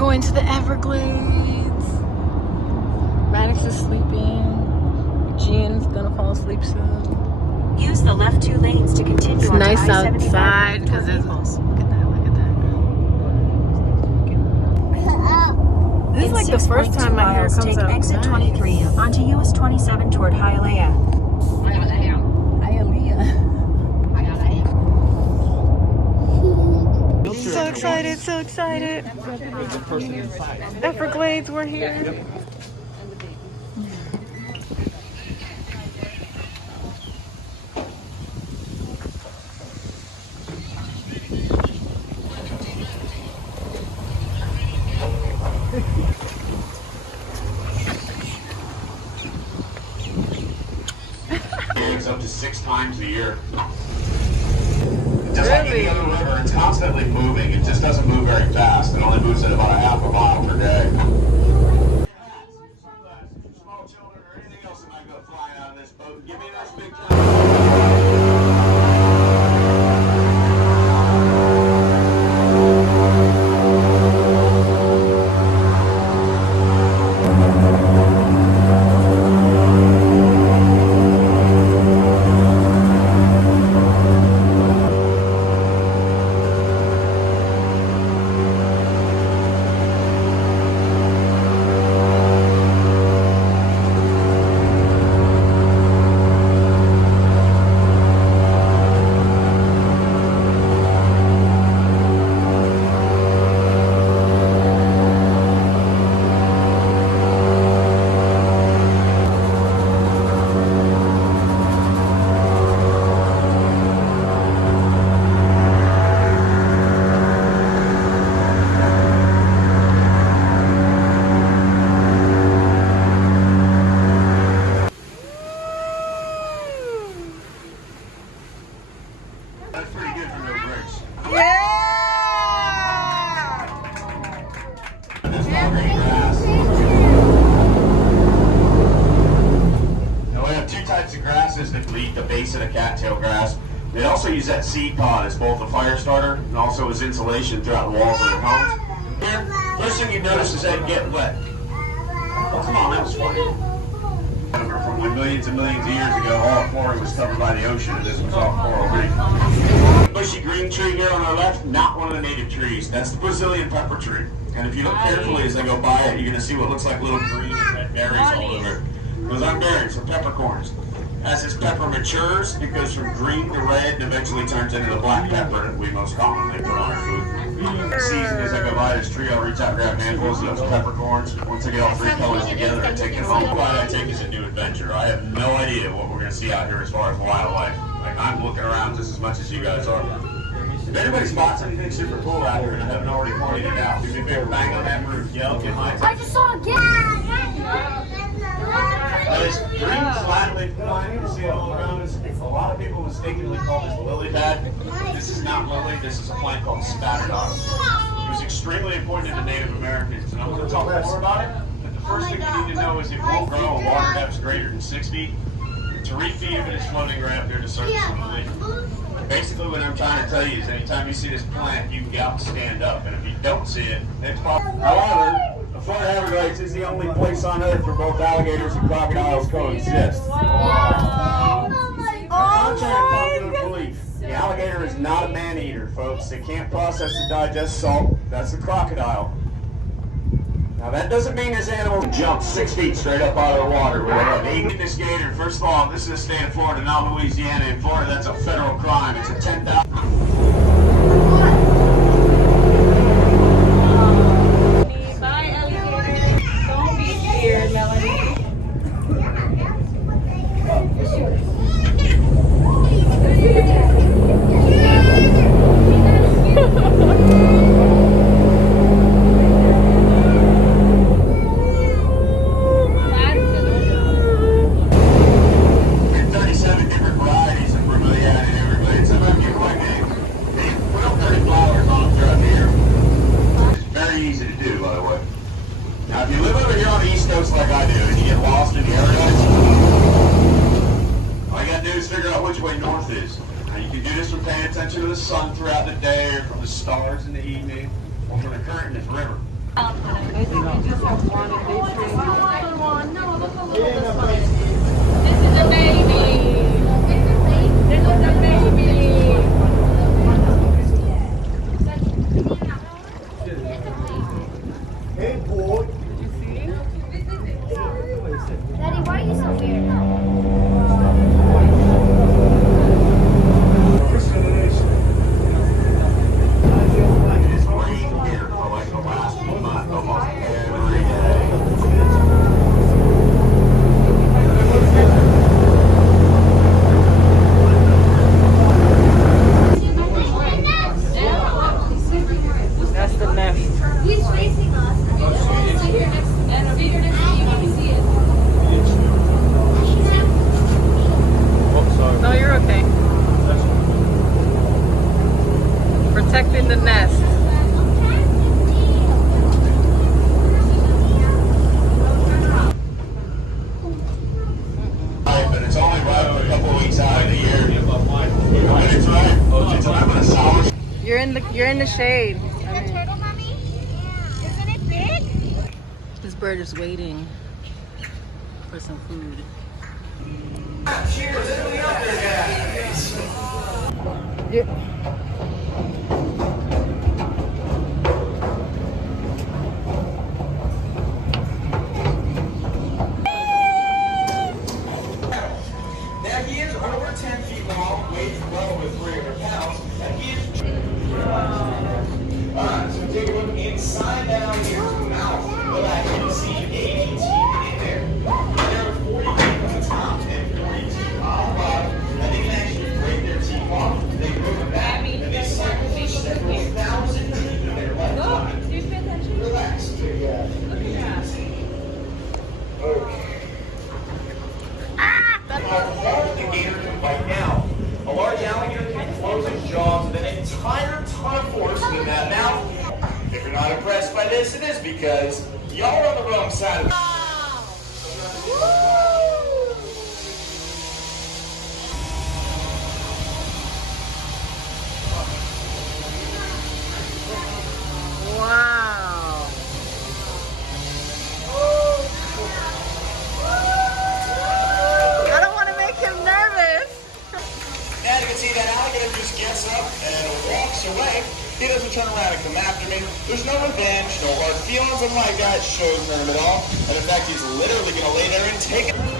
going to the Everglades. Maddox is sleeping. Jean's gonna fall asleep soon. Use the left 2 lanes to continue It's on nice I-75 outside because there's look at that, look at that. This is like the first time my hair comes out. Exit nice. 23 onto US 27 toward Hialeah. So excited, so excited. Everglades, we're here. It's up to 6 times a year. Just like any other river, it's constantly moving. It just doesn't move very fast. It only moves at about a half a mile per day. Small children or anything else that might go flying out of this boat, give me those big That's pretty good for no brakes. Yeah! This long green grass. Now we have 2 types of grasses that eat the base of the cattail grass. They also use that seed pod as both a fire starter and also as insulation throughout the walls of their homes. Here, first thing you notice is they get wet. Oh, come on, that was funny. From when millions and millions of years ago, all of Florida was covered by the ocean, and this was all coral reef. Bushy green tree here on our left, not one of the native trees. That's the Brazilian pepper tree. And if you look carefully as I go by it, you're going to see what looks like little green and red berries all over it. Those aren't berries, they're peppercorns. As this pepper matures, it goes from green to red and eventually turns into the black pepper that we most commonly put on our food. The season, as I go by this tree, I'll reach out and grab handfuls of those peppercorns. Once I get all 3 colors together, I take it home. What I take is a new adventure. I have no idea what we're going to see out here as far as wildlife. Like, I'm looking around just as much as you guys are. If anybody spots anything super cool out here and I haven't already pointed it out, do me a big bang on that roof, yell, get my attention. I just saw a This green flat-leaf plant, you see it all around us. A lot of people mistakenly call this lily pad. This is not lily, this is a plant called spatterdock. It was extremely important to Native Americans, and I'm going to talk more about it. But the first thing you need to know is it won't grow at water depths greater than 6 feet. 3 feet of it is floating right up here to the surface of the lake. Basically, what I'm trying to tell you is anytime you see this plant, you can get out and stand up. And if you don't see it, it's possible. However, the Florida Everglades is the only place on earth where both alligators and crocodiles coexist. Contrary to popular belief, the alligator is not a man-eater, folks. They can't process and digest salt. That's the crocodile. Now that doesn't mean this animal can jump 6 feet straight up out of the water where they have eaten this gator. First of all, this is the state of Florida, not Louisiana. In Florida, that's a federal crime. It's a 10,000. Bye, alligator. Don't be scared, Melanie. Now, if you live over here on the East Coast like I do, and you get lost in the Everglades, all you gotta do is figure out which way north is. Now, you can do this from paying attention to the sun throughout the day, or from the stars in the evening, or from the current in this river. I think we just have one and they say, No, look how little this one is. this is a baby. This is a baby. Hey, boy. Did you see? Daddy, why are you so weird? It's rained here for like the last month, almost every day. That's the nest. He's facing us. See here next, and see here next to you. You can see it. No, you're okay. Protecting the nest. But it's only right a couple of weeks out of the year. And it's right. It's having a sour. You're in the shade. A turtle, mommy? Yeah. Isn't it big? This bird is waiting for some food. Cheers, everybody out there, guys. Yeah. Now he is over 10 feet long, weighs well over 300 pounds, and he is. Alright, so take a look inside down here to the mouth. Well, I can see 80 teeth in there. There are 40 teeth on the top and 40 teeth on the bottom, and they can actually break their teeth off. They grow them back, and they cycle through several thousand teeth in their lifetime. Relax. Okay. The gator can bite down. A large alligator can close its jaws with an entire ton of force in that mouth. If you're not impressed by this, it is because y'all are on the wrong side of the Wow. I don't want to make him nervous. Now you can see that alligator just gets up and walks away. He doesn't turn around and come after me. There's no revenge, no hard feelings, and my guy shows none of it all. And in fact, he's literally going to lay there and take it.